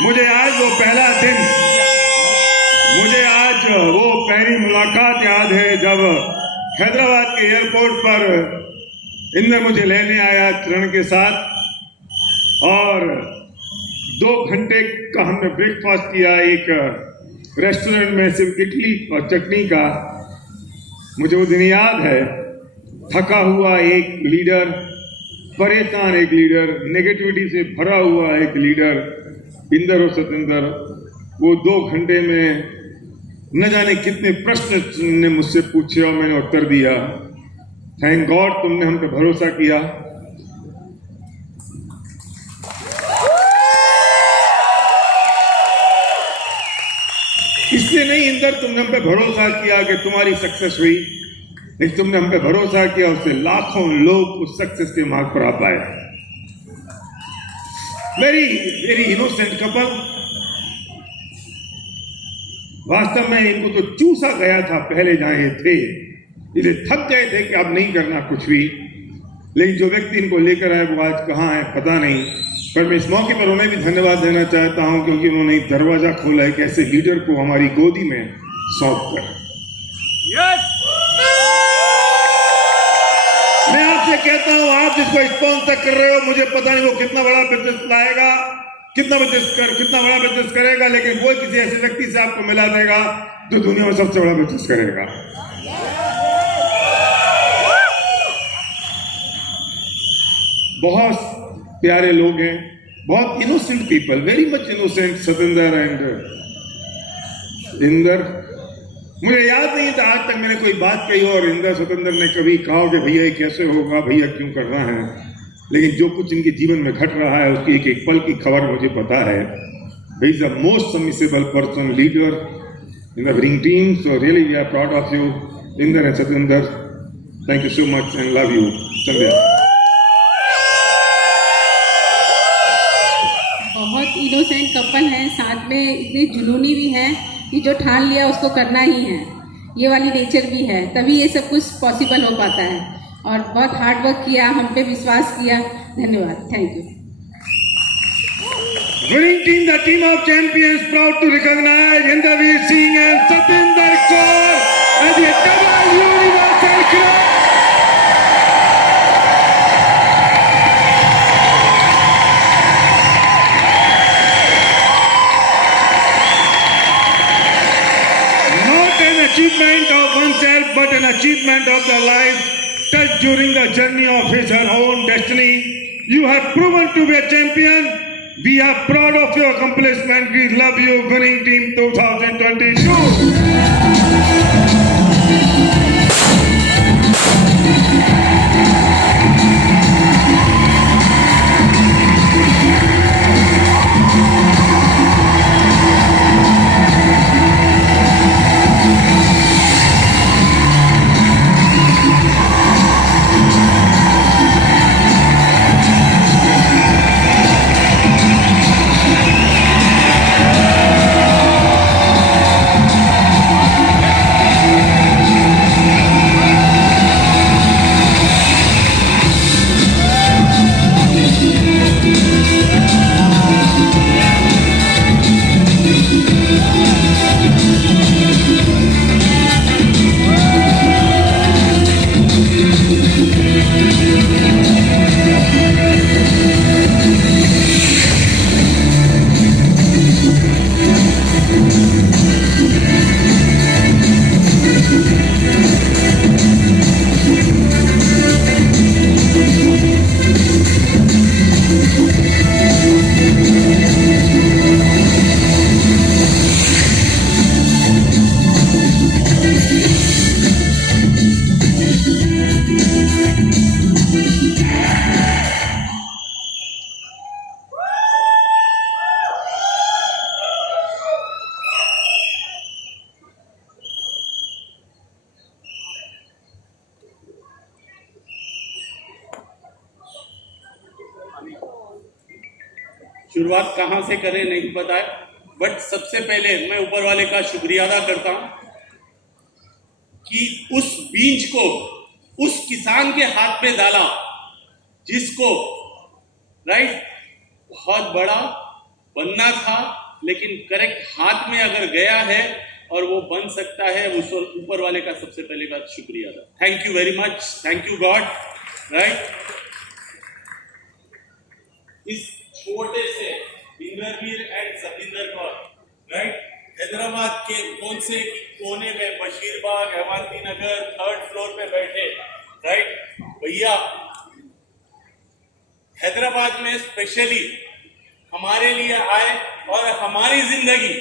मुझे आज वो पहला दिन, मुझे आज वो पहली मुलाकात याद है जब हैदराबाद के एयरपोर्ट पर इंद्र मुझे लेने आया चरण के साथ और 2 घंटे का हमने ब्रेकफास्ट किया एक रेस्टोरेंट में सिर्फ इडली और चटनी का। मुझे वो दिन याद है। थका हुआ एक लीडर, परेशान एक लीडर, नेगेटिविटी से भरा हुआ एक लीडर इंदर और सतेंद्र, वो 2 घंटे में न जाने कितने प्रश्न ने मुझसे पूछे और मैंने उत्तर दिया। थैंक गॉड तुमने हम पे भरोसा किया। नहीं इंदर, तुमने हम पे भरोसा किया कि तुम्हारी सक्सेस हुई, लेकिन तुमने हम पे भरोसा किया, उससे लाखों लोग उस सक्सेस के मार्ग पर आ पाए। Very very innocent couple. वास्तव में इनको तो चूसा गया था पहले जहां ये थे, इसे थक गए थे कि अब नहीं करना कुछ भी, लेकिन जो व्यक्ति इनको लेकर आए वो आज कहाँ है पता नहीं। पर मैं इस मौके पर उन्हें भी धन्यवाद देना चाहता हूं, क्योंकि उन्होंने एक दरवाजा खोला एक ऐसे लीडर को हमारी गोदी में सौंप कर। मैं आपसे कहता हूं, आप जिसको स्पॉन्सर कर रहे हो, मुझे पता नहीं वो कितना बड़ा बिजनेस लाएगा, कितना बड़ा बिजनेस करेगा, लेकिन वो किसी ऐसे व्यक्ति से आपको मिला देगा जो दुनिया में सबसे बड़ा बिजनेस करेगा। बहुत प्यारे लोग हैं, बहुत innocent people, very much innocent. Satendra and Inder, मुझे याद नहीं था आज तक मैंने कोई बात कही हो और इंदर सतेंद्र ने कभी कहा कि भैया ये कैसे होगा, भैया क्यों कर रहा है, लेकिन जो कुछ इनके जीवन में घट रहा है उसकी एक एक पल की खबर मुझे पता है। He is the most submissible person, leader in the winning team, so really we are proud of you Inder and Satendra. Thank you so much and love you Sandhya. बहुत इनोसेंट कपल हैं, साथ में इतने जुनूनी भी हैं कि जो ठान लिया उसको करना ही है, ये वाली नेचर भी है, तभी ये सब कुछ पॉसिबल हो पाता है। और बहुत हार्ड वर्क किया, हम पे विश्वास किया। धन्यवाद, thank you. Winning team, the team of champions, proud to recognize Inderveer Singh and Satinder Kaur as a double universal club. Not an achievement of oneself, but an achievement of the life touched during the journey of his or her own destiny. You have proven to be a champion. We are proud of your accomplishment. We love you, Winning Team 2022. शुरुआत कहाँ से करें नहीं पता है, but सबसे पहले मैं ऊपर वाले का शुक्रिया अदा करता हूं कि उस बीज को उस किसान के हाथ में डाला जिसको राइट बहुत बड़ा बनना था, लेकिन करेक्ट हाथ में अगर गया है और वो बन सकता है, उस ऊपर वाले का सबसे पहले बात शुक्रिया अदा। Thank you very much, thank you God. Right, इस छोटे से इंद्रवीर एंड सतिंदर कौर राइट हैदराबाद के कौन से कोने में बशीरबाग अवंती नगर 3rd फ्लोर पे बैठे राइट भैया हैदराबाद में स्पेशली हमारे लिए आए और हमारी जिंदगी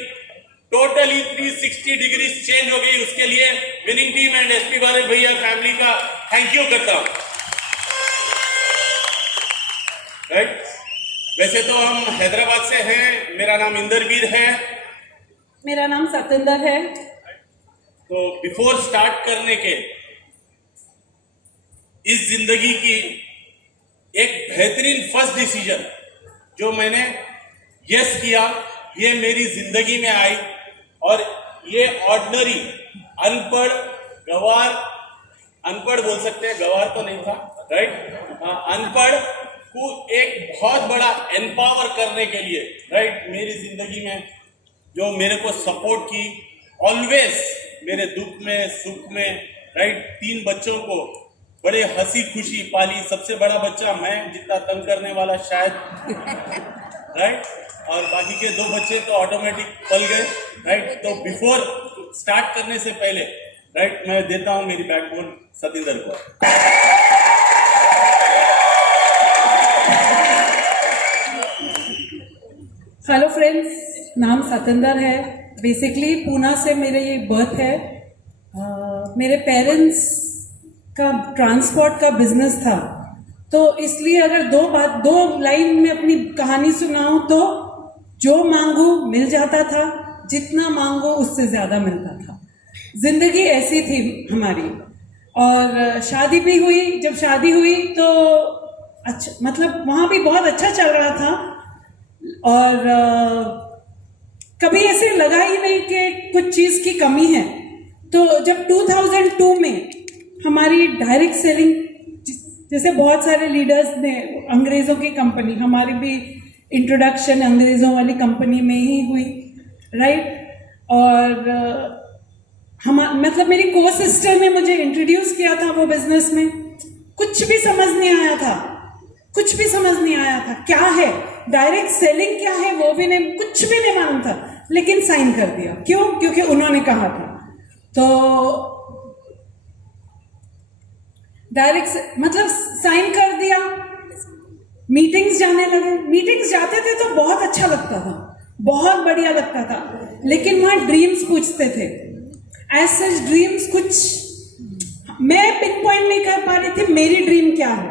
टोटली 360 डिग्री चेंज हो गई। उसके लिए विनिंग टीम एंड एसपी वाले भैया फैमिली का थैंक यू करता हूं। राइट, वैसे तो हम हैदराबाद से हैं, मेरा नाम इंदरवीर है, मेरा नाम सतिंदर है। तो बिफोर स्टार्ट करने के इस जिंदगी की एक बेहतरीन फर्स्ट डिसीजन जो मैंने यस किया, ये मेरी जिंदगी में आई और ये ऑर्डिनरी अनपढ़ गवार, अनपढ़ बोल सकते हैं, गवार तो नहीं था, राइट, अनपढ़ को एक बहुत बड़ा एम्पावर करने के लिए, राइट, मेरी जिंदगी में जो मेरे को सपोर्ट की ऑलवेज, मेरे दुख में सुख में, राइट, 3 बच्चों को बड़े हंसी खुशी पाली, सबसे बड़ा बच्चा मैं, जितना तंग करने वाला शायद, राइट, और बाकी के 2 बच्चे तो ऑटोमेटिक पल गए, राइट। तो बिफोर स्टार्ट करने से पहले, राइट, मैं देता हूं मेरी बैकबोन सतिंदर को। हेलो फ्रेंड्स, नाम सतिंदर है। बेसिकली पूना से मेरे ये बर्थ है। मेरे पेरेंट्स का ट्रांसपोर्ट का बिजनेस था, तो इसलिए अगर दो लाइन में अपनी कहानी सुनाऊं तो जो मांगो मिल जाता था, जितना मांगो उससे ज़्यादा मिलता था। जिंदगी ऐसी थी हमारी। और शादी भी हुई। जब शादी हुई तो अच्छा, मतलब वहाँ भी बहुत अच्छा चल रहा था और कभी ऐसे लगा ही नहीं कि कुछ चीज़ की कमी है। तो जब 2002 में हमारी डायरेक्ट सेलिंग, जैसे बहुत सारे लीडर्स ने, अंग्रेज़ों की कंपनी, हमारी भी इंट्रोडक्शन अंग्रेज़ों वाली कंपनी में ही हुई, राइट। और मतलब मेरी को सिस्टर ने मुझे इंट्रोड्यूस किया था वो बिजनेस में। कुछ भी समझ नहीं आया था, कुछ भी समझ नहीं आया था क्या है डायरेक्ट सेलिंग, क्या है वो भी नहीं, कुछ भी नहीं मालूम था, लेकिन साइन कर दिया। क्यों? क्योंकि उन्होंने कहा था। तो डायरेक्ट मतलब साइन कर दिया। मीटिंग्स जाने लगे। मीटिंग्स जाते थे तो बहुत अच्छा लगता था, बहुत बढ़िया लगता था, लेकिन वहाँ ड्रीम्स पूछते थे। एज सच ड्रीम्स कुछ मैं पिन पॉइंट नहीं कर पा रही थी मेरी ड्रीम क्या है,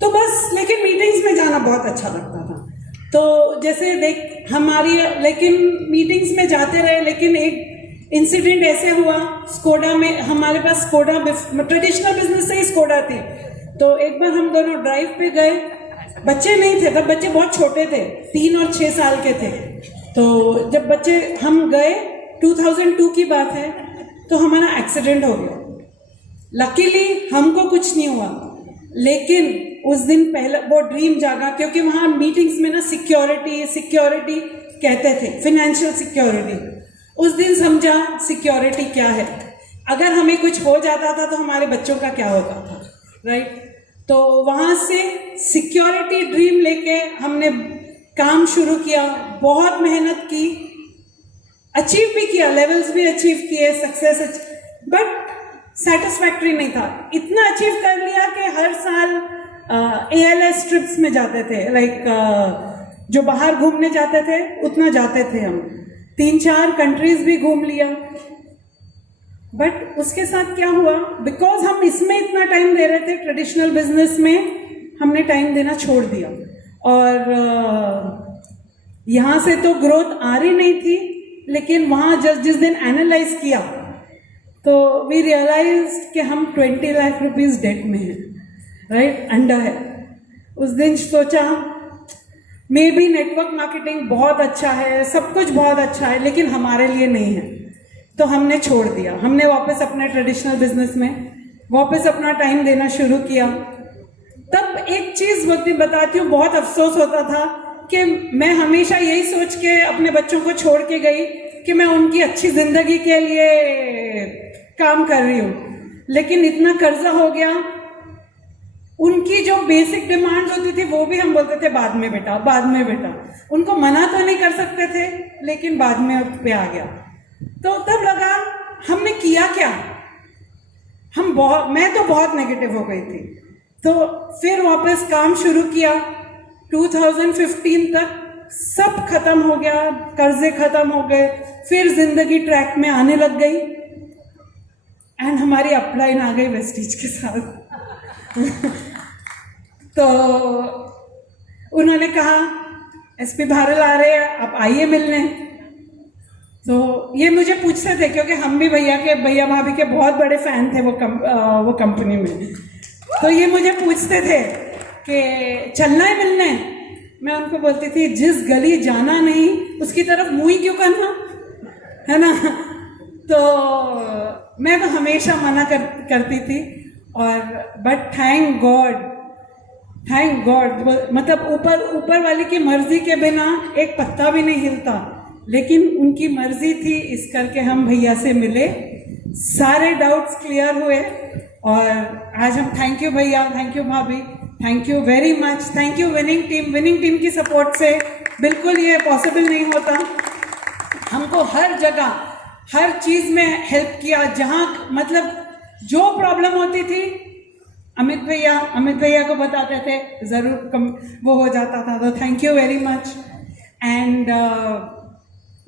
तो बस, लेकिन मीटिंग्स में जाना बहुत अच्छा लगता था। तो जैसे लेकिन मीटिंग्स में जाते रहे, लेकिन एक इंसिडेंट ऐसे हुआ स्कोडा में, हमारे पास स्कोडा ट्रेडिशनल बिजनेस से ही स्कोडा थी। तो एक बार हम दोनों ड्राइव पे गए, बच्चे नहीं थे तब, बच्चे बहुत छोटे थे, 3 और 6 साल के थे। तो जब बच्चे हम गए, 2002 की बात है, तो हमारा एक्सीडेंट हो गया। लकीली हमको कुछ नहीं हुआ, लेकिन उस दिन पहले वो ड्रीम जागा, क्योंकि वहाँ मीटिंग्स में ना सिक्योरिटी कहते थे, फिनेंशियल सिक्योरिटी। उस दिन समझा सिक्योरिटी क्या है। अगर हमें कुछ हो जाता था तो हमारे बच्चों का क्या होता था, राइट। तो वहाँ से सिक्योरिटी ड्रीम लेके हमने काम शुरू किया, बहुत मेहनत की, अचीव भी किया, लेवल्स भी अचीव किए, सक्सेस, बट सेटिस्फैक्ट्री नहीं था। इतना अचीव कर लिया कि हर साल ALS ट्रिप्स में जाते थे, लाइक जो बाहर घूमने जाते थे उतना जाते थे हम, 3-4 कंट्रीज भी घूम लिया। बट उसके साथ क्या हुआ, बिकॉज हम इसमें इतना टाइम दे रहे थे, ट्रेडिशनल बिजनेस में हमने टाइम देना छोड़ दिया। और यहाँ से तो ग्रोथ आ रही नहीं थी, लेकिन वहाँ जिस दिन एनालाइज किया तो वी रियलाइज कि हम 20 लाख रुपीस डेट में हैं, राइट, अंडा है। उस दिन सोचा मे बी नेटवर्क मार्केटिंग बहुत अच्छा है, सब कुछ बहुत अच्छा है, लेकिन हमारे लिए नहीं है। तो हमने छोड़ दिया। हमने वापस अपने ट्रेडिशनल बिजनेस में वापस अपना टाइम देना शुरू किया। तब एक चीज़ बताती हूँ, बहुत अफसोस होता था कि मैं हमेशा यही सोच के अपने बच्चों को छोड़ के गई कि मैं उनकी अच्छी ज़िंदगी के लिए काम कर रही हूँ, लेकिन इतना कर्जा हो गया। उनकी जो बेसिक डिमांड्स होती थी वो भी हम बोलते थे बाद में बेटा, बाद में बेटा। उनको मना तो नहीं कर सकते थे, लेकिन बाद में पे आ गया। तो तब लगा हमने किया क्या, मैं तो बहुत नेगेटिव हो गई थी। तो फिर वापस काम शुरू किया। 2015 तक सब खत्म हो गया, कर्जे खत्म हो गए, फिर जिंदगी ट्रैक में आने लग गई एंड हमारी अपलाइन आ गई वेस्टीज के साथ। तो उन्होंने कहा SP भारल आ रहे हैं, आप आइए मिलने। तो ये मुझे पूछते थे क्योंकि हम भी भैया भाभी के बहुत बड़े फैन थे वो कंपनी में। तो ये मुझे पूछते थे कि चलना है मिलने। मैं उनको बोलती थी जिस गली जाना नहीं उसकी तरफ मुंह ही क्यों करना, है ना। तो मैं तो हमेशा मना करती थी। और बट थैंक गॉड मतलब ऊपर वाले की मर्जी के बिना एक पत्ता भी नहीं हिलता, लेकिन उनकी मर्जी थी इस करके हम भैया से मिले, सारे डाउट्स क्लियर हुए। और आज हम थैंक यू भैया, थैंक यू भाभी, thank you very much, thank you winning team की सपोर्ट से बिल्कुल ये पॉसिबल नहीं होता। हमको हर जगह हर चीज़ में हेल्प किया, जहाँ मतलब जो प्रॉब्लम होती थी अमित भैया को बताते थे, ज़रूर वो हो जाता था। तो thank you very much. And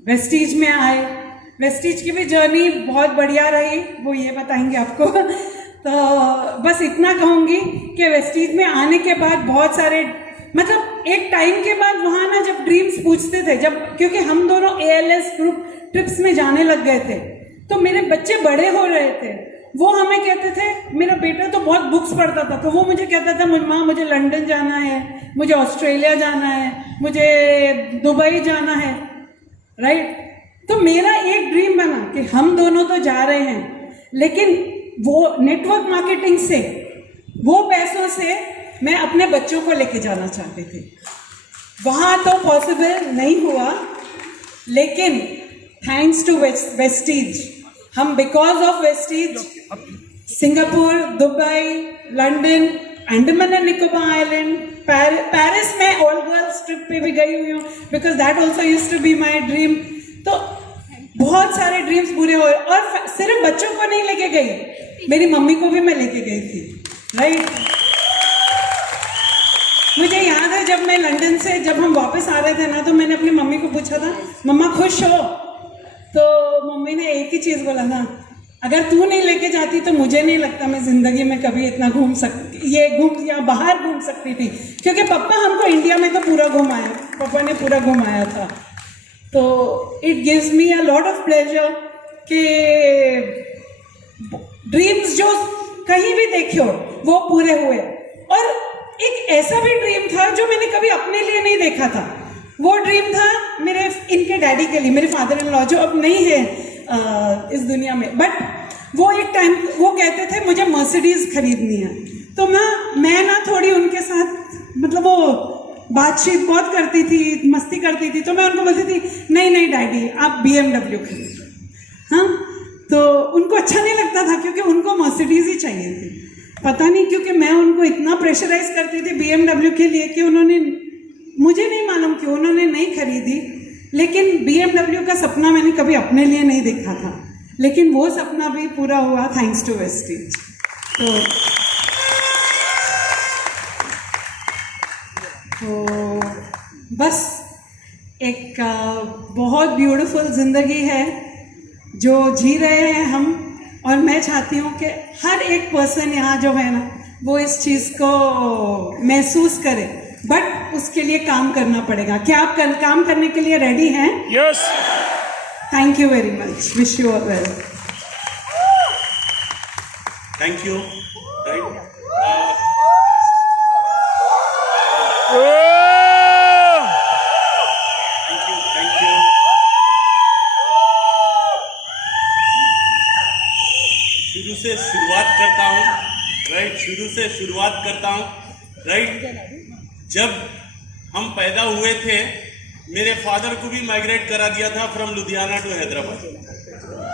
Vestige में आए, वेस्टीज की भी जर्नी बहुत बढ़िया रही, वो ये बताएंगे आपको। तो बस इतना कहूँगी कि वेस्टीज में आने के बाद बहुत सारे मतलब एक टाइम के बाद वहाँ ना जब ड्रीम्स पूछते थे, जब क्योंकि हम दोनों ALS ग्रुप ट्रिप्स में जाने लग गए थे, तो मेरे बच्चे बड़े हो रहे थे। वो हमें कहते थे, मेरा बेटा तो बहुत बुक्स पढ़ता था, तो वो मुझे कहता था माँ मुझे लंदन जाना है, मुझे ऑस्ट्रेलिया जाना है, मुझे दुबई जाना है, राइट। तो मेरा एक ड्रीम बना कि हम दोनों तो जा रहे हैं, लेकिन वो नेटवर्क मार्केटिंग से वो पैसों से मैं अपने बच्चों को लेके जाना चाहती थी। वहाँ तो पॉसिबल नहीं हुआ, लेकिन थैंक्स टू वेस्टीज हम because of Vestige Singapore, Dubai, London, Andaman and Nicobar island, Paris में ऑल गर्ल्स ट्रिप पे भी गई हुई हूँ, because that also used to be my dream. तो बहुत सारे ड्रीम्स पूरे हुए। और सिर्फ बच्चों को नहीं लेके गई, मेरी मम्मी को भी मैं लेके गई थी, राइट। मुझे याद है जब मैं लंदन से जब हम वापस आ रहे थे ना, तो मैंने अपनी मम्मी को पूछा था, मम्मा खुश हो? तो मम्मी ने एक ही चीज़ बोला था, अगर तू नहीं लेके जाती तो मुझे नहीं लगता मैं ज़िंदगी में कभी इतना या बाहर घूम सकती थी, क्योंकि पापा हमको इंडिया में तो पूरा घुमाया, पापा ने पूरा घुमाया था। तो it gives me a lot of pleasure कि ड्रीम्स जो कहीं भी देखे हो वो पूरे हुए। और एक ऐसा भी ड्रीम था जो मैंने कभी अपने लिए नहीं देखा था, वो ड्रीम था मेरे इनके डैडी के लिए, मेरे फादर इन लॉ जो अब नहीं है इस दुनिया में। बट वो एक टाइम वो कहते थे मुझे मर्सिडीज खरीदनी है, तो मैं ना थोड़ी उनके साथ मतलब वो बातचीत बहुत करती थी, मस्ती करती थी, तो मैं उनको बोलती थी नहीं डैडी आप BMW खरीदो। हाँ, तो उनको अच्छा नहीं लगता था क्योंकि उनको मर्सिडीज ही चाहिए थी। पता नहीं क्योंकि मैं उनको इतना प्रेशराइज करती थी BMW के लिए कि उन्होंने, मुझे नहीं मालूम क्यों उन्होंने नहीं खरीदी। लेकिन BMW का सपना मैंने कभी अपने लिए नहीं देखा था, लेकिन वो सपना भी पूरा हुआ थैंक्स टू वेस्टीज। तो बस एक बहुत ब्यूटीफुल ज़िंदगी है जो जी रहे हैं हम, और मैं चाहती हूँ कि हर एक पर्सन यहाँ जो है ना वो इस चीज़ को महसूस करे, बट उसके लिए काम करना पड़ेगा। क्या आप काम करने के लिए रेडी हैं? Yes. Thank you very much, wish you all well. Thank you. Thank you. शुरू से शुरुआत करता हूँ, राइट। जब हम पैदा हुए थे, मेरे फादर को भी माइग्रेट करा दिया था from Ludhiana to Hyderabad,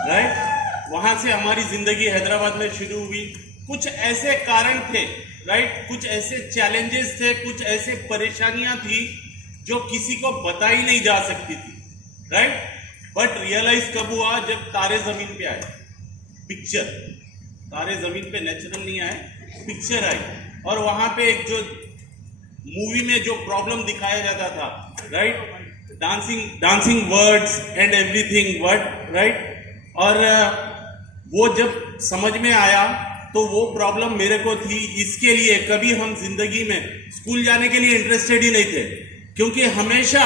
right. वहाँ से हमारी ज़िंदगी हैदराबाद में शुरू हुई। कुछ ऐसे कारण थे, राइट, कुछ ऐसे चैलेंजेस थे, कुछ ऐसे परेशानियाँ थी जो किसी को बताई नहीं जा सकती थी, राइट। बट रियलाइज कब हुआ? जब तारे ज़मीन पे आए, पिक्चर। तारे ज़मीन पे नेचुरल नहीं आए, पिक्चर आई, और वहाँ पे एक जो मूवी में जो प्रॉब्लम दिखाया जाता था, right, dancing words and everything word, right. और वो जब समझ में आया तो वो प्रॉब्लम मेरे को थी। इसके लिए कभी हम जिंदगी में स्कूल जाने के लिए इंटरेस्टेड ही नहीं थे, क्योंकि हमेशा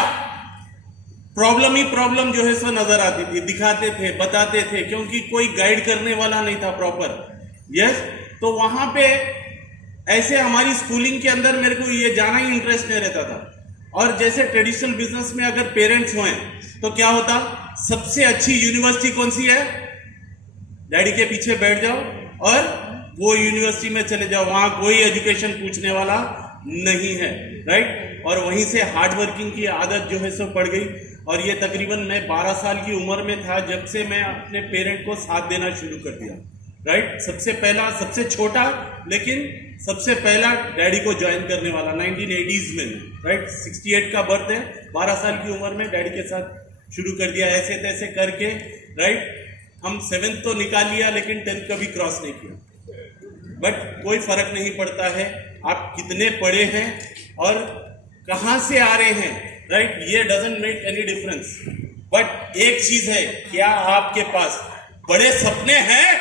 प्रॉब्लम ही प्रॉब्लम जो है सो नजर आती थी, दिखाते थे, बताते थे, क्योंकि कोई गाइड करने वाला नहीं था प्रॉपर। यस, तो वहां पे ऐसे हमारी स्कूलिंग के अंदर मेरे को ये जाना ही इंटरेस्ट नहीं रहता था। और जैसे ट्रेडिशनल बिजनेस में अगर पेरेंट्स हुए तो क्या होता, सबसे अच्छी यूनिवर्सिटी कौन सी है, डैडी के पीछे बैठ जाओ और वो यूनिवर्सिटी में चले जाओ, वहां कोई एजुकेशन पूछने वाला नहीं है, राइट। और वहीं से हार्ड वर्किंग की आदत जो है सो पड़ गई। और ये तकरीबन मैं 12 साल की उम्र में था जब से मैं अपने पेरेंट को साथ देना शुरू कर दिया, राइट। सबसे पहला, सबसे छोटा लेकिन सबसे पहला डैडी को ज्वाइन करने वाला 1980s में, राइट। 68 का बर्थ है, 12 साल की उम्र में डैडी के साथ शुरू कर दिया, ऐसे तैसे करके, राइट। हम 7th तो निकाल लिया लेकिन 10th कभी क्रॉस नहीं किया। बट कोई फर्क नहीं पड़ता है आप कितने पढ़े हैं और कहां से आ रहे हैं, राइट, ये doesn't make any difference. But एक चीज है, क्या आपके पास बड़े सपने हैं?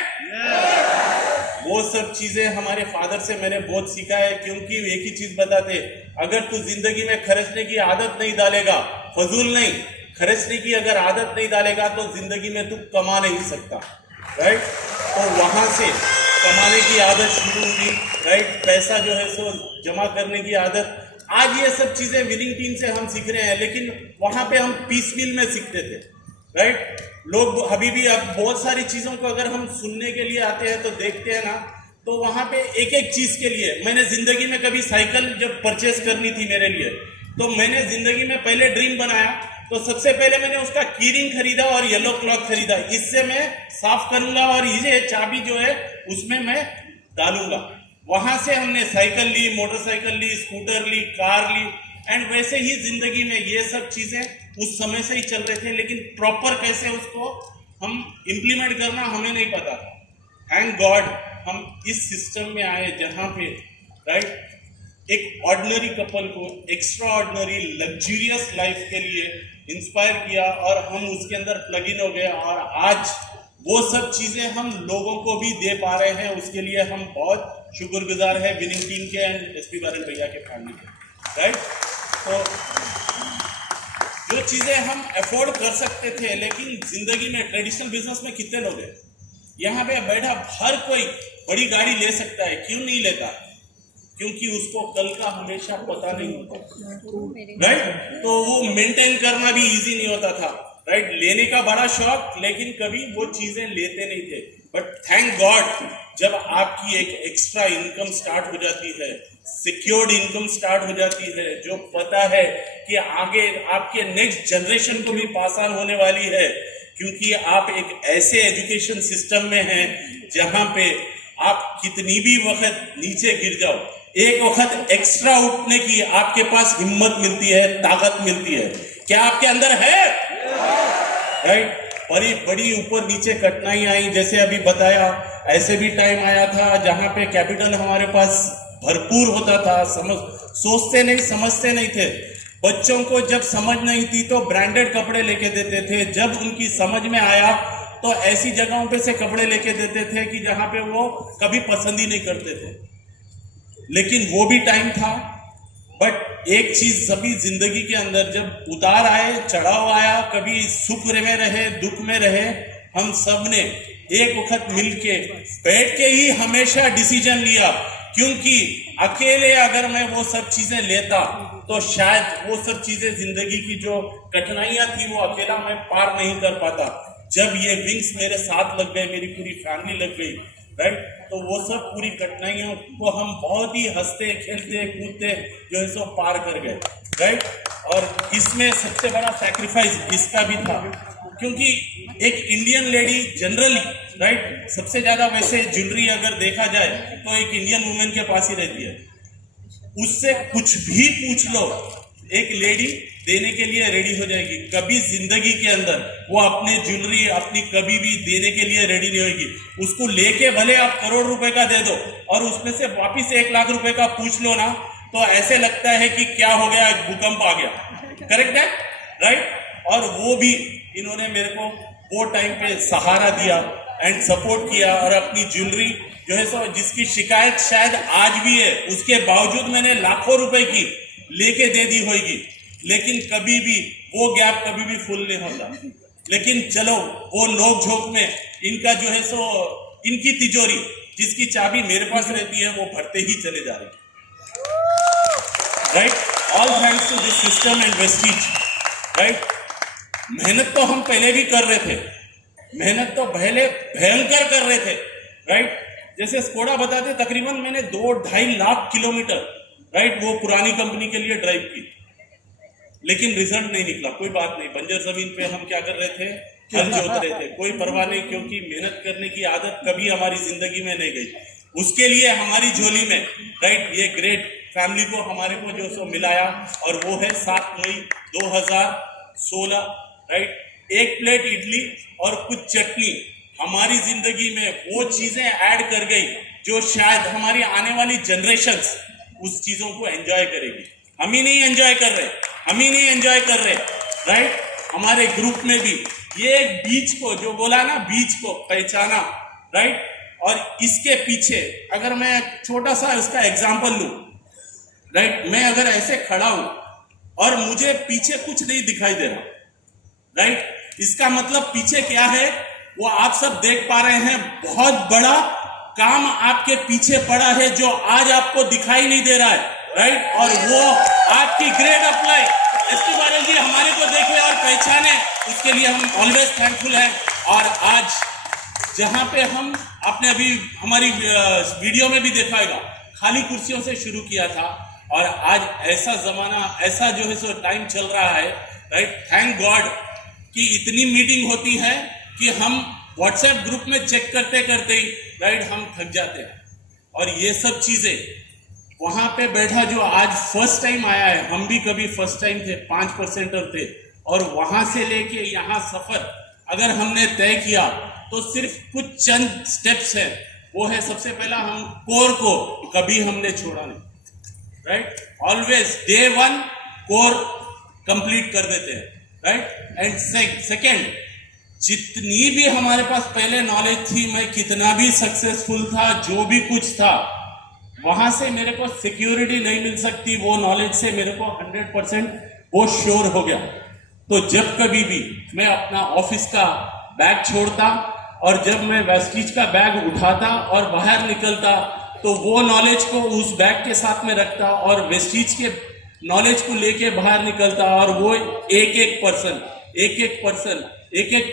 वो सब चीजें हमारे फादर से मैंने बहुत सीखा है, क्योंकि एक ही चीज बताते, अगर तू जिंदगी में खर्चने की आदत नहीं डालेगा, फजूल नहीं, खर्चने की अगर आदत नहीं डालेगा तो जिंदगी में तू कमा नहीं सकता, राइट। तो वहां से कमाने की आदत शुरू हुई, राइट। पैसा जो है सो जमा करने की आदत, आज ये सब चीजें विनिंग टीम से हम सीख रहे हैं, लेकिन वहां पे हम पीस मिल में सीखते थे, राइट। लोग अभी भी, अब बहुत सारी चीजों को अगर हम सुनने के लिए आते हैं तो देखते हैं ना, तो वहां पे एक एक चीज के लिए, मैंने जिंदगी में कभी साइकिल जब परचेस करनी थी मेरे लिए, तो मैंने जिंदगी में पहले ड्रीम बनाया, तो सबसे पहले मैंने उसका कीरिंग खरीदा और येलो क्लॉथ खरीदा, इससे मैं साफ करूंगा और ये चाबी जो है उसमें मैं डालूंगा। वहां से हमने साइकिल ली, मोटरसाइकिल ली, स्कूटर ली, कार ली, एंड वैसे ही जिंदगी में ये सब चीजें उस समय से ही चल रहे थे, लेकिन प्रॉपर कैसे उसको हम इम्प्लीमेंट करना हमें नहीं पता था। थैंक गॉड हम इस सिस्टम में आए जहां पे, राइट, एक ऑर्डिनरी कपल को एक्स्ट्रा ऑर्डिनरी लग्जूरियस लाइफ के लिए इंस्पायर किया और हम उसके अंदर प्लग इन हो गए, और आज वो सब चीजें हम लोगों को भी दे पा रहे हैं। उसके लिए हम बहुत शुक्रगुजार है विनिंग टीम के एंड एसपी बारन भैया के फैमिली के, राइट। तो जो चीजें हम अफोर्ड कर सकते थे, लेकिन जिंदगी में ट्रेडिशनल बिजनेस में कितने लोग हैं, यहाँ पे बैठा हर कोई बड़ी गाड़ी ले सकता है, क्यों नहीं लेता? क्योंकि उसको कल का हमेशा पता नहीं होता, राइट। तो वो मेंटेन करना भी इजी नहीं होता था, राइट। लेने का बड़ा शौक, लेकिन कभी वो चीजें लेते नहीं थे। बट थैंक गॉड जब आपकी एक एक्स्ट्रा इनकम स्टार्ट हो जाती है, सिक्योर्ड इनकम स्टार्ट हो जाती है, जो पता है कि आगे आपके नेक्स्ट जनरेशन को भी पास ऑन होने वाली है, क्योंकि आप एक ऐसे एजुकेशन सिस्टम में हैं जहां पे आप कितनी भी वक्त नीचे गिर जाओ, एक वक्त एक्स्ट्रा उठने की आपके पास हिम्मत मिलती है, ताकत मिलती है। क्या आपके अंदर है, राइट। बड़ी बड़ी ऊपर नीचे कठिनाई आई, जैसे अभी बताया, ऐसे भी टाइम आया था जहां पे कैपिटल हमारे पास भरपूर होता था, सोचते नहीं, समझते नहीं थे। बच्चों को जब समझ नहीं थी तो ब्रांडेड कपड़े लेके देते थे, जब उनकी समझ में आया तो ऐसी जगहों पे से कपड़े लेके देते थे कि जहां पे वो कभी पसंद ही नहीं करते थे। लेकिन वो भी टाइम था। बट एक चीज सभी जिंदगी के अंदर, जब उतार आए, चढ़ाव आया, कभी सुख में रहे, दुख में रहे, हम सब ने एक वक्त मिलके बैठ के ही हमेशा डिसीजन लिया, क्योंकि अकेले अगर मैं वो सब चीजें लेता तो शायद वो सब चीजें, जिंदगी की जो कठिनाइयां थी, वो अकेला मैं पार नहीं कर पाता। जब ये विंग्स मेरे साथ लग गए, मेरी पूरी फैमिली लग गई, राइट, तो वो सब पूरी कठिनाइयों को हम बहुत ही हंसते खेलते कूदते जो है सो पार कर गए, राइट। और इसमें सबसे बड़ा सैक्रिफाइस इसका भी था, क्योंकि एक इंडियन लेडी जनरली, राइट, सबसे ज्यादा वैसे ज्वेलरी अगर देखा जाए तो एक इंडियन वुमेन के पास ही रहती है। उससे कुछ भी पूछ लो, एक लेडी देने के लिए रेडी हो जाएगी। कभी जिंदगी के अंदर वो अपने ज्वेलरी अपनी कभी भी देने के लिए रेडी नहीं होगी। उसको लेके भले आप करोड़ रुपए का दे दो और उसमें से वापिस 1 लाख रुपए का पूछ लो ना, तो ऐसे लगता है कि क्या हो गया, भूकंप आ गया। करेक्ट है, राइट। और वो भी इन्होंने मेरे को वो टाइम पे सहारा दिया एंड सपोर्ट किया, और अपनी ज्वेलरी जो है सो, जिसकी शिकायत शायद आज भी है, उसके बावजूद मैंने लाखों रुपए की लेके दे दी होगी, लेकिन कभी भी वो गैप कभी भी फुल नहीं होता। लेकिन चलो वो नोक झोंक में इनका जो है सो इनकी तिजोरी जिसकी चाबी मेरे पास रहती है वो भरते ही चले जा रहे हैं, right. All thanks to this system and Vestige, right. मेहनत तो हम पहले भी कर रहे थे, मेहनत तो पहले भयंकर कर रहे थे, राइट। जैसे स्कोडा बताते तकरीबन मैंने 2-2.5 लाख किलोमीटर, राइट, वो पुरानी कंपनी के लिए ड्राइव की, लेकिन रिजल्ट नहीं निकला। कोई बात नहीं, बंजर जमीन पे हम क्या कर रहे थे, हल जोत रहे थे, कोई परवाह नहीं, क्योंकि मेहनत करने की आदत कभी हमारी जिंदगी में नहीं गई। उसके लिए हमारी झोली में, राइट, ये ग्रेट फैमिली को हमारे को जो सो मिलाया, और वो है 7 मई 2016, राइट। 1 प्लेट इडली और कुछ चटनी हमारी जिंदगी में वो चीजें ऐड कर गई जो शायद हमारी आने वाली जनरेशंस उस चीजों को एंजॉय करेगी। हम ही नहीं एंजॉय कर रहे, राइट। हमारे ग्रुप में भी ये एक बीच को जो बोला ना, बीच को पहचाना, राइट। और इसके पीछे अगर मैं छोटा सा इसका एग्जांपल लूं, राइट, मैं अगर ऐसे खड़ा हूं और मुझे पीछे कुछ नहीं दिखाई दे रहा, राइट, इसका मतलब पीछे क्या है वो आप सब देख पा रहे हैं। बहुत बड़ा काम आपके पीछे पड़ा है जो आज आपको दिखाई नहीं दे रहा है, राइट। और वो आपकी ग्रेट अप्लाई एसपी बादल जी हमारे को देखे और पहचाने, उसके लिए हम ऑलवेज थैंकफुल हैं। और आज जहां पे हम आपने अभी हमारी वीडियो में भी देखा होगा, खाली कुर्सियों से शुरू किया था, और आज ऐसा जमाना, ऐसा जो है सो टाइम चल रहा है, राइट। थैंक गॉड कि इतनी मीटिंग होती है कि हम व्हाट्सएप ग्रुप में चेक करते करते ही, राइट, हम थक जाते हैं। और ये सब चीजें वहां पे बैठा जो आज फर्स्ट टाइम आया है, हम भी कभी फर्स्ट टाइम थे, 5% थे, और वहां से लेके यहाँ सफर अगर हमने तय किया तो सिर्फ कुछ चंद स्टेप्स है। वो है सबसे पहला, हम कोर को कभी हमने छोड़ा नहीं, right. Always day 1 core complete कर देते हैं, राइट। एंड सेकेंड, जितनी भी हमारे पास पहले नॉलेज थी, मैं कितना भी सक्सेसफुल था, जो भी कुछ था, वहां से मेरे को सिक्योरिटी नहीं मिल सकती। वो नॉलेज से मेरे को 100% वो श्योर हो गया। तो जब कभी भी मैं अपना ऑफिस का बैग छोड़ता और जब मैं वेस्टीज का बैग उठाता और बाहर निकलता, तो वो नॉलेज को उस बैग के साथ में रखता और वेस्टीज के नॉलेज को लेके बाहर निकलता, और वो एक एक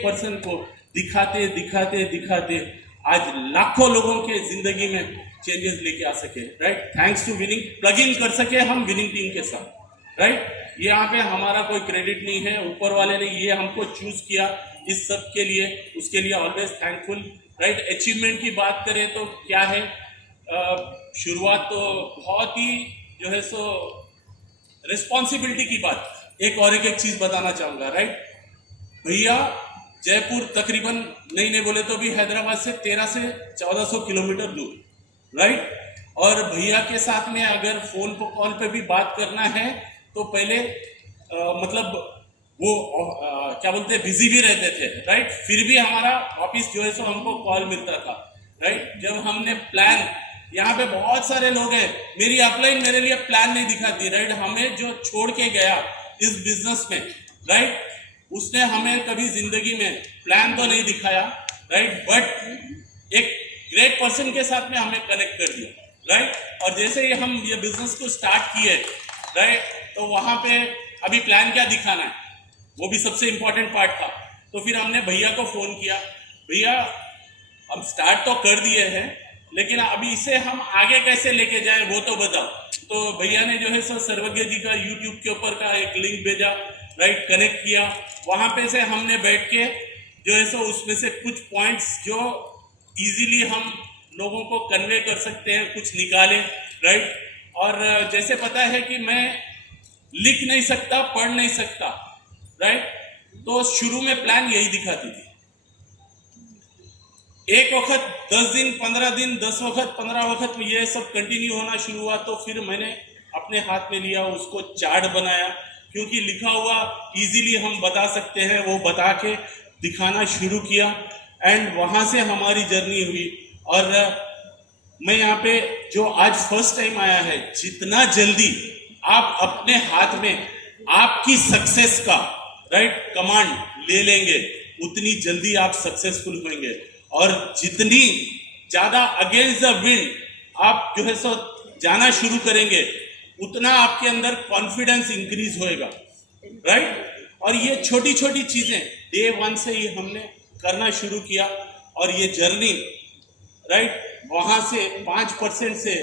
पर्सन को दिखाते दिखाते दिखाते आज लाखों लोगों के जिंदगी में चेंजेस लेके आ सके, right. Thanks to winning, plug in कर सके हम विनिंग टीम के साथ, राइट। यहाँ पे हमारा कोई क्रेडिट नहीं है, ऊपर वाले ने ये हमको चूज किया इस सब के लिए, उसके लिए ऑलवेज थैंकफुल, राइट। अचीवमेंट की बात करें तो क्या है, शुरुआत तो बहुत ही जो है सो रिस्पॉन्सिबिलिटी की बात। एक चीज बताना चाहूंगा, राइट। भैया जयपुर तकरीबन नहीं बोले तो भी हैदराबाद से 1300 से 1400 किलोमीटर दूर, राइट। और भैया के साथ में अगर फोन पर कॉल पे भी बात करना है तो पहले मतलब वो क्या बोलते हैं, बिजी भी रहते थे, राइट। फिर भी हमारा ऑफिस जो है सो हमको कॉल मिलता था, राइट। जब हमने प्लान, यहाँ पे बहुत सारे लोग हैं, मेरी अपलाइन मेरे लिए प्लान नहीं दिखाती, राइट। हमें जो छोड़ के गया इस बिजनेस में, राइट, उसने हमें कभी जिंदगी में प्लान तो नहीं दिखाया, राइट, बट एक ग्रेट पर्सन के साथ में हमें कनेक्ट कर दिया, राइट। और जैसे ही हम ये बिजनेस को स्टार्ट किए, राइट, तो वहां पे अभी प्लान क्या दिखाना है, वो भी सबसे इंपॉर्टेंट पार्ट था। तो फिर हमने भैया को फोन किया, भैया हम स्टार्ट तो कर दिए हैं, लेकिन अभी इसे हम आगे कैसे लेके जाएं वो तो बताओ। तो भैया ने जो है सर सर्वज्ञ जी का यूट्यूब के ऊपर का एक लिंक भेजा, राइट, कनेक्ट किया। वहां पे से हमने बैठ के जो है सो उसमें से कुछ पॉइंट्स जो इजीली हम लोगों को कन्वे कर सकते हैं कुछ निकाले, राइट। और जैसे पता है कि मैं लिख नहीं सकता, पढ़ नहीं सकता, राइट, तो शुरू में प्लान यही दिखाती थी। एक वक्त 10 दिन 15 दिन 10 वक्त 15 वक्त ये सब कंटिन्यू होना शुरू हुआ, तो फिर मैंने अपने हाथ में लिया, उसको चार्ट बनाया, क्योंकि लिखा हुआ इजीली हम बता सकते हैं, वो बता के दिखाना शुरू किया। एंड वहां से हमारी जर्नी हुई। और मैं यहाँ पे जो आज फर्स्ट टाइम आया है, जितना जल्दी आप अपने हाथ में आपकी सक्सेस का, राइट कमांड ले लेंगे उतनी जल्दी आप सक्सेसफुल होंगे। और जितनी ज्यादा अगेंस्ट द विंड आप जो है सो जाना शुरू करेंगे उतना आपके अंदर कॉन्फिडेंस इंक्रीज होएगा, राइट। और ये छोटी छोटी चीजें डे 1 से ही हमने करना शुरू किया और ये जर्नी, राइट, वहां से 5% से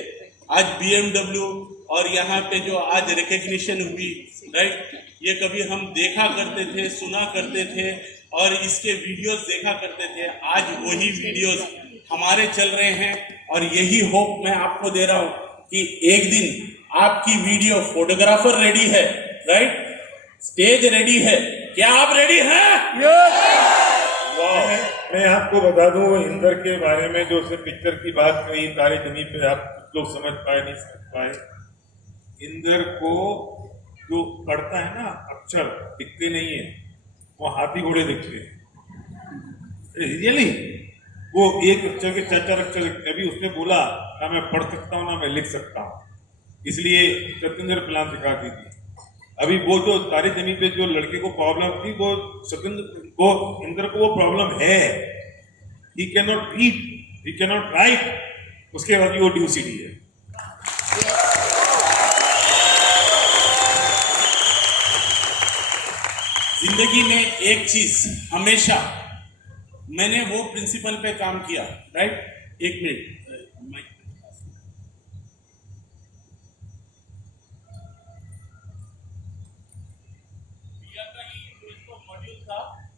आज BMW और यहाँ पे जो आज रिकग्निशन हुई, राइट, ये कभी हम देखा करते थे, सुना करते थे और इसके वीडियोस देखा करते थे। आज वही वीडियोस हमारे चल रहे हैं और यही होप मैं आपको दे रहा हूं कि एक दिन आपकी वीडियो फोटोग्राफर रेडी है, राइट, स्टेज रेडी है, क्या आप रेडी हैं? मैं आपको बता दूं इंदर के बारे में जो उसने पिक्चर की बात कही तारे जमी पे, आप कुछ लोग समझ पाए नहीं समझ पाए। इंदर को जो पढ़ता है ना अक्षर दिखते नहीं है, वो हाथी घोड़े दिखते हैं रियली। वो एक अक्षर के 4-4 अक्षर दिखते। अभी उसने बोला ना मैं पढ़ सकता हूँ ना मैं लिख सकता हूँ, इसलिए सत्येंद्र प्लान सिखाती थी। अभी वो जो तारे जमी पे जो लड़के को प्रॉब्लम थी वो सत्येंद्र को इंदर को वो प्रॉब्लम है, he can not read, he can not right, उसके बाद वो DCD है। जिंदगी में एक चीज हमेशा मैंने वो प्रिंसिपल पे काम किया, राइट, एक मिनट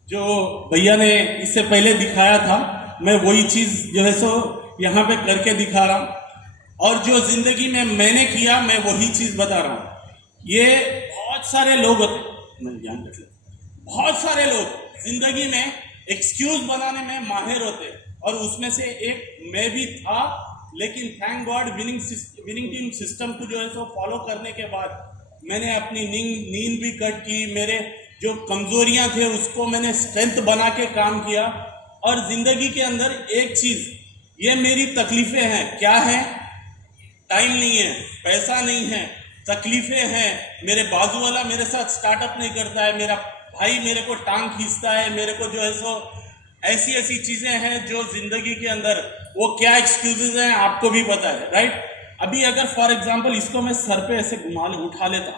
जो भैया ने इससे पहले दिखाया था, मैं वही चीज जो है सो यहाँ पे करके दिखा रहा हूँ। और जो जिंदगी में मैंने किया मैं वही चीज बता रहा हूँ। ये बहुत सारे लोग, मैं ध्यान रख लेता, बहुत सारे लोग जिंदगी में एक्सक्यूज बनाने में माहिर होते और उसमें से एक मैं भी था। लेकिन thank God winning team system को जो है सो फॉलो करने के बाद मैंने अपनी नींद भी कट की, मेरे जो कमजोरियां थे उसको मैंने स्ट्रेंथ बना के काम किया। और जिंदगी के अंदर एक चीज, ये मेरी तकलीफें हैं, क्या है? टाइम नहीं है, पैसा नहीं है, तकलीफें हैं, मेरे बाजू वाला मेरे साथ स्टार्टअप नहीं करता है, मेरा भाई मेरे को टांग खींचता है, मेरे को जो है सो ऐसी ऐसी चीजें हैं जो जिंदगी के अंदर, वो क्या एक्सक्यूजेज हैं आपको भी पता है, राइट। अभी अगर फॉर एग्जांपल इसको मैं सर पे ऐसे उठा लेता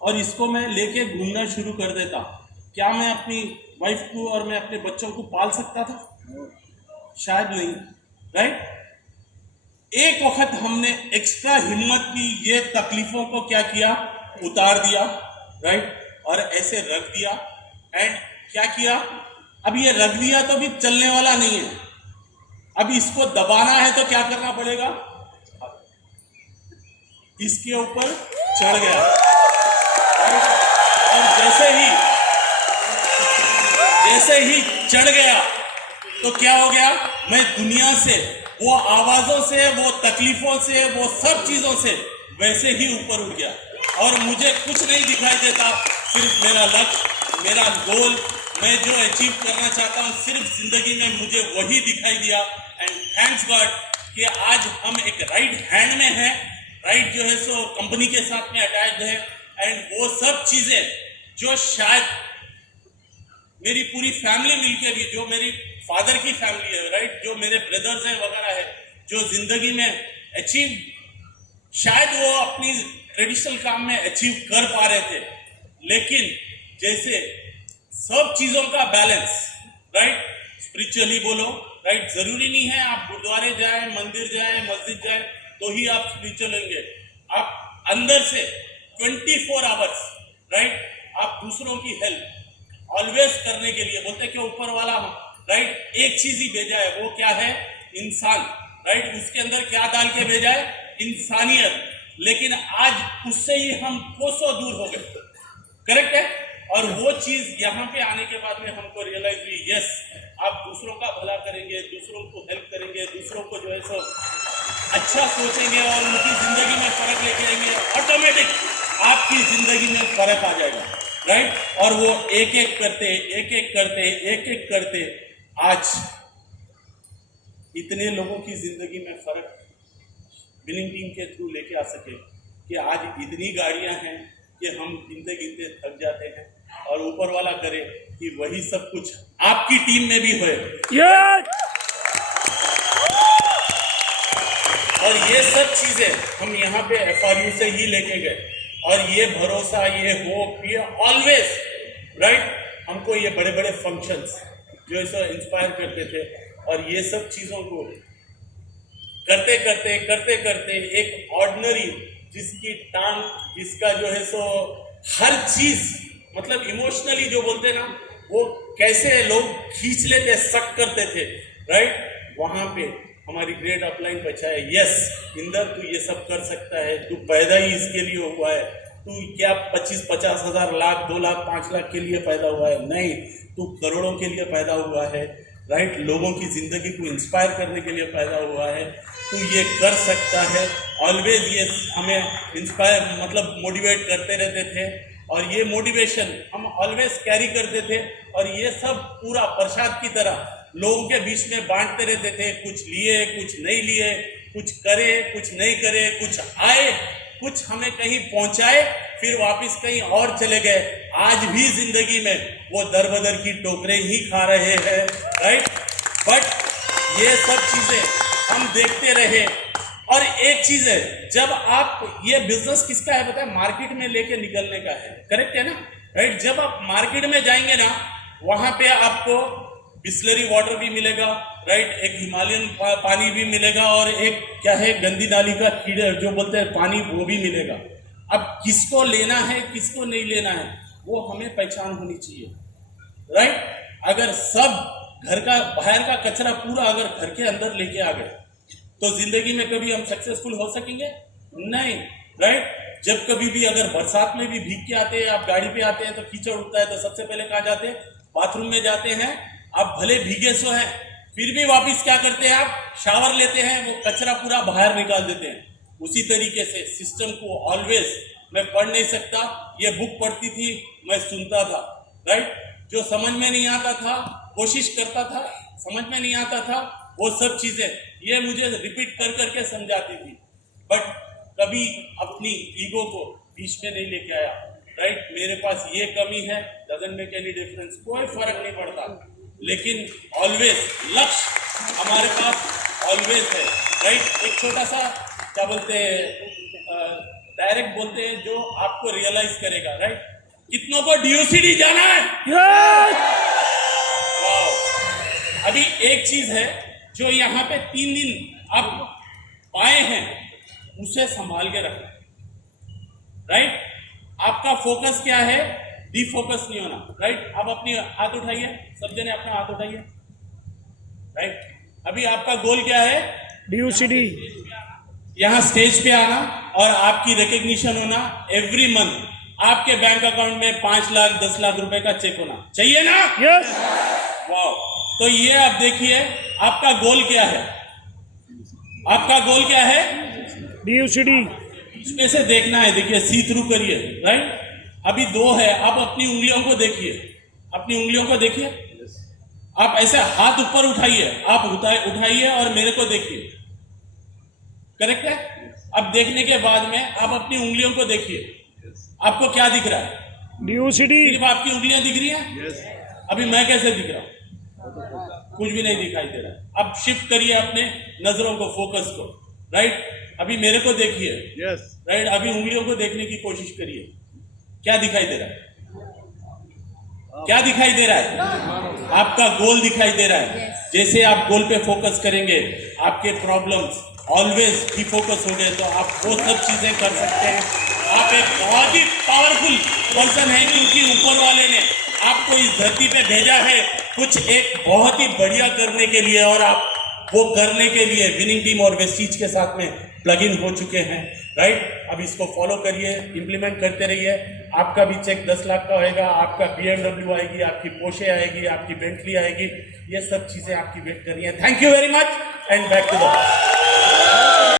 और इसको मैं लेके घूमना शुरू कर देता, क्या मैं अपनी वाइफ को और मैं अपने बच्चों को पाल सकता था? शायद नहीं, राइट। एक वक्त हमने एक्स्ट्रा हिम्मत की, ये तकलीफों को क्या किया, उतार दिया, राइट, और ऐसे रख दिया। एंड क्या किया, अब ये रख दिया तो भी चलने वाला नहीं है, अब इसको दबाना है तो क्या करना पड़ेगा, इसके ऊपर चढ़ गया। और जैसे ही चढ़ गया तो क्या हो गया, मैं दुनिया से, वो आवाजों से, वो तकलीफों से, वो सब चीजों से वैसे ही ऊपर उठ गया और मुझे कुछ नहीं दिखाई देता, सिर्फ मेरा लक्ष्य, मेरा गोल, मैं जो अचीव करना चाहता हूँ, सिर्फ जिंदगी में मुझे वही दिखाई दिया। एंड थैंक्स गॉड कि आज हम एक राइट हैंड में हैं, राइट जो है सो कंपनी के साथ में अटैच्ड है। एंड वो सब चीजें जो शायद मेरी पूरी फैमिली मिलके भी, जो मेरी फादर की फैमिली है, राइट, जो मेरे ब्रदर्स हैं वगैरह है, जो जिंदगी में अचीव शायद वो अपनी ट्रेडिशनल काम में अचीव कर पा रहे थे, लेकिन जैसे सब चीजों का बैलेंस, राइट, स्पिरिचुअली बोलो, राइट, जरूरी नहीं है आप गुरुद्वारे जाए, मंदिर जाए, मस्जिद जाए तो ही आप स्पिरिचुअल होंगे। आप अंदर से 24 आवर्स, राइट, आप दूसरों की हेल्प ऑलवेज करने के लिए, बोलते कि ऊपर वाला, राइट, एक चीज ही भेजा है, वो क्या है, इंसान, राइट, उसके अंदर क्या डाल के भेजा है, इंसानियत। लेकिन आज उससे ही हम कोसों दूर हो गए, करेक्ट है। और वो चीज यहाँ पे आने के बाद में हमको रियलाइज हुई, यस, आप दूसरों का भला करेंगे, दूसरों को हेल्प करेंगे, दूसरों को जो है सो अच्छा सोचेंगे और उनकी जिंदगी में फर्क लेके आएंगे, ऑटोमेटिक आपकी जिंदगी में फर्क आ जाएगा, राइट। और वो एक एक करते आज इतने लोगों की जिंदगी में फर्क विनिंग टीम के थ्रू लेके आ सके कि आज इतनी गाड़ियां हैं कि हम गिनते गिनते थक जाते हैं। और ऊपर वाला करे कि वही सब कुछ आपकी टीम में भी होए। और ये सब चीजें हम यहाँ पे FRU से ही लेके गए, और ये भरोसा, ये होप, ये ऑलवेज राइट, हमको ये बड़े बड़े फंक्शंस जो इसे इंस्पायर करते थे, और ये सब चीजों को करते करते एक ऑर्डिनरी जिसकी टांग, जिसका जो है सो हर चीज मतलब इमोशनली जो बोलते ना, वो कैसे लोग खींच लेते, शक करते थे राइट, वहां पे हमारी ग्रेट अपलाइन बचा है। यस इंदर, तू ये सब कर सकता है, तू पैदा ही इसके लिए हुआ है, तू क्या 25-50 हज़ार, लाख, 2 लाख, 5 लाख के लिए पैदा हुआ है, नहीं, तू करोड़ों के लिए पैदा हुआ है राइट, लोगों की जिंदगी को इंस्पायर करने के लिए पैदा हुआ है, तू ये कर सकता है। ऑलवेज ये हमें इंस्पायर मतलब मोटिवेट करते रहते थे, और ये मोटिवेशन हम ऑलवेज कैरी करते थे, और ये सब पूरा प्रसाद की तरह लोगों के बीच में बांटते रहते थे। कुछ लिए, कुछ नहीं लिए, कुछ करे, कुछ नहीं करे, कुछ आए, कुछ हमें कहीं पहुंचाए, फिर वापस कहीं और चले गए। आज भी जिंदगी में वो दर बदर की टोकरे ही खा रहे हैं राइट, बट ये सब चीजें हम देखते रहे। और एक चीज है, जब आप ये बिजनेस किसका है पता है, मार्केट में लेके निकलने का है, करेक्ट है ना राइट। जब आप मार्केट में जाएंगे ना, वहां पे आपको बिस्लरी वाटर भी मिलेगा राइट, एक हिमालयन पानी भी मिलेगा, और एक क्या है गंदी नाली का कीड़े जो बोलते हैं पानी, वो भी मिलेगा। अब किसको लेना है, किसको नहीं लेना है, वो हमें पहचान होनी चाहिए राइट। अगर सब घर का बाहर का कचरा पूरा अगर घर के अंदर लेके आ गए, तो जिंदगी में कभी हम सक्सेसफुल हो सकेंगे नहीं राइट। जब कभी भी अगर बरसात में भी भीग के आते हैं, आप गाड़ी पे आते हैं तो कीचड़ उठता है, तो सबसे पहले कहाँ जाते हैं, बाथरूम में जाते हैं। आप भले भीगे सो हैं, फिर भी वापस क्या करते हैं, आप शावर लेते हैं, वो कचरा पूरा बाहर निकाल देते हैं। उसी तरीके से सिस्टम को ऑलवेज, मैं पढ़ नहीं सकता, ये बुक पढ़ती थी, मैं सुनता था राइट, जो समझ में नहीं आता था कोशिश करता था, समझ में नहीं आता था वो सब चीजें ये मुझे रिपीट कर करके समझाती थी, बट कभी अपनी ईगो को बीच में नहीं लेके आया राइट। मेरे पास ये कमी है, डजंट मेक एनी डिफरेंस, कोई फर्क नहीं पड़ता, लेकिन ऑलवेज लक्ष्य हमारे पास ऑलवेज है राइट। एक छोटा सा क्या बोलते हैं, डायरेक्ट बोलते हैं, जो आपको रियलाइज करेगा राइट। कितनों को DOCD जाना है? वाओ। अभी एक चीज है जो यहाँ पे 3 दिन आप पाए हैं, उसे संभाल के रखना राइट। आपका फोकस क्या है, डिफोकस नहीं होना राइट। आप अपनी हाथ उठाइए, सब जने अपना हाथ उठाइए राइट। अभी आपका गोल क्या है, DOCD, यहाँ स्टेज पे आना और आपकी रिकग्निशन होना। एवरी मंथ आपके बैंक अकाउंट में 5 लाख 10 लाख रुपए का चेक होना चाहिए ना? यस। वाओ। तो ये आप देखिए आपका गोल क्या है, आपका गोल क्या है, DOCD। इसमें से देखना है, देखिए सी थ्रू करिए राइट। अभी 2 है, आप अपनी उंगलियों को देखिए, अपनी उंगलियों को देखिए, आप ऐसे हाथ ऊपर उठाइए, आप उठाइए और मेरे को देखिए, करेक्ट है। अब देखने के बाद में आप अपनी उंगलियों को देखिए, आपको क्या दिख रहा है, DOCD। सिर्फ आपकी उंगलियां दिख रही हैं। अभी मैं कैसे दिख रहा हूं, कुछ भी नहीं दिखाई दे रहा। अब शिफ्ट करिए अपने नजरों को, फोकस को राइट। अभी मेरे को देखिए राइट, अभी उंगलियों को देखने की कोशिश करिए, क्या दिखाई दे रहा है, क्या दिखाई दे रहा है, आपका गोल दिखाई दे रहा है। जैसे आप गोल पे फोकस करेंगे, आपके प्रॉब्लम्स ऑलवेज ही फोकस हो गए, तो आप वो सब चीजें कर सकते हैं। आप एक बहुत ही पावरफुल पर्सन है, क्योंकि ऊपर वाले ने आपको इस धरती पे भेजा है कुछ एक बहुत ही बढ़िया करने के लिए, और आप वो करने के लिए विनिंग टीम और वेस्टीज के साथ में प्लग इन हो चुके हैं राइट। अब इसको फॉलो करिए, इंप्लीमेंट करते रहिए, आपका भी चेक 10 लाख का होएगा, आपका BMW आएगी, आपकी पोर्शे आएगी, आपकी बेंटली आएगी, ये सब चीजें आपकी वेट कर रही हैं। Thank you very much and back to the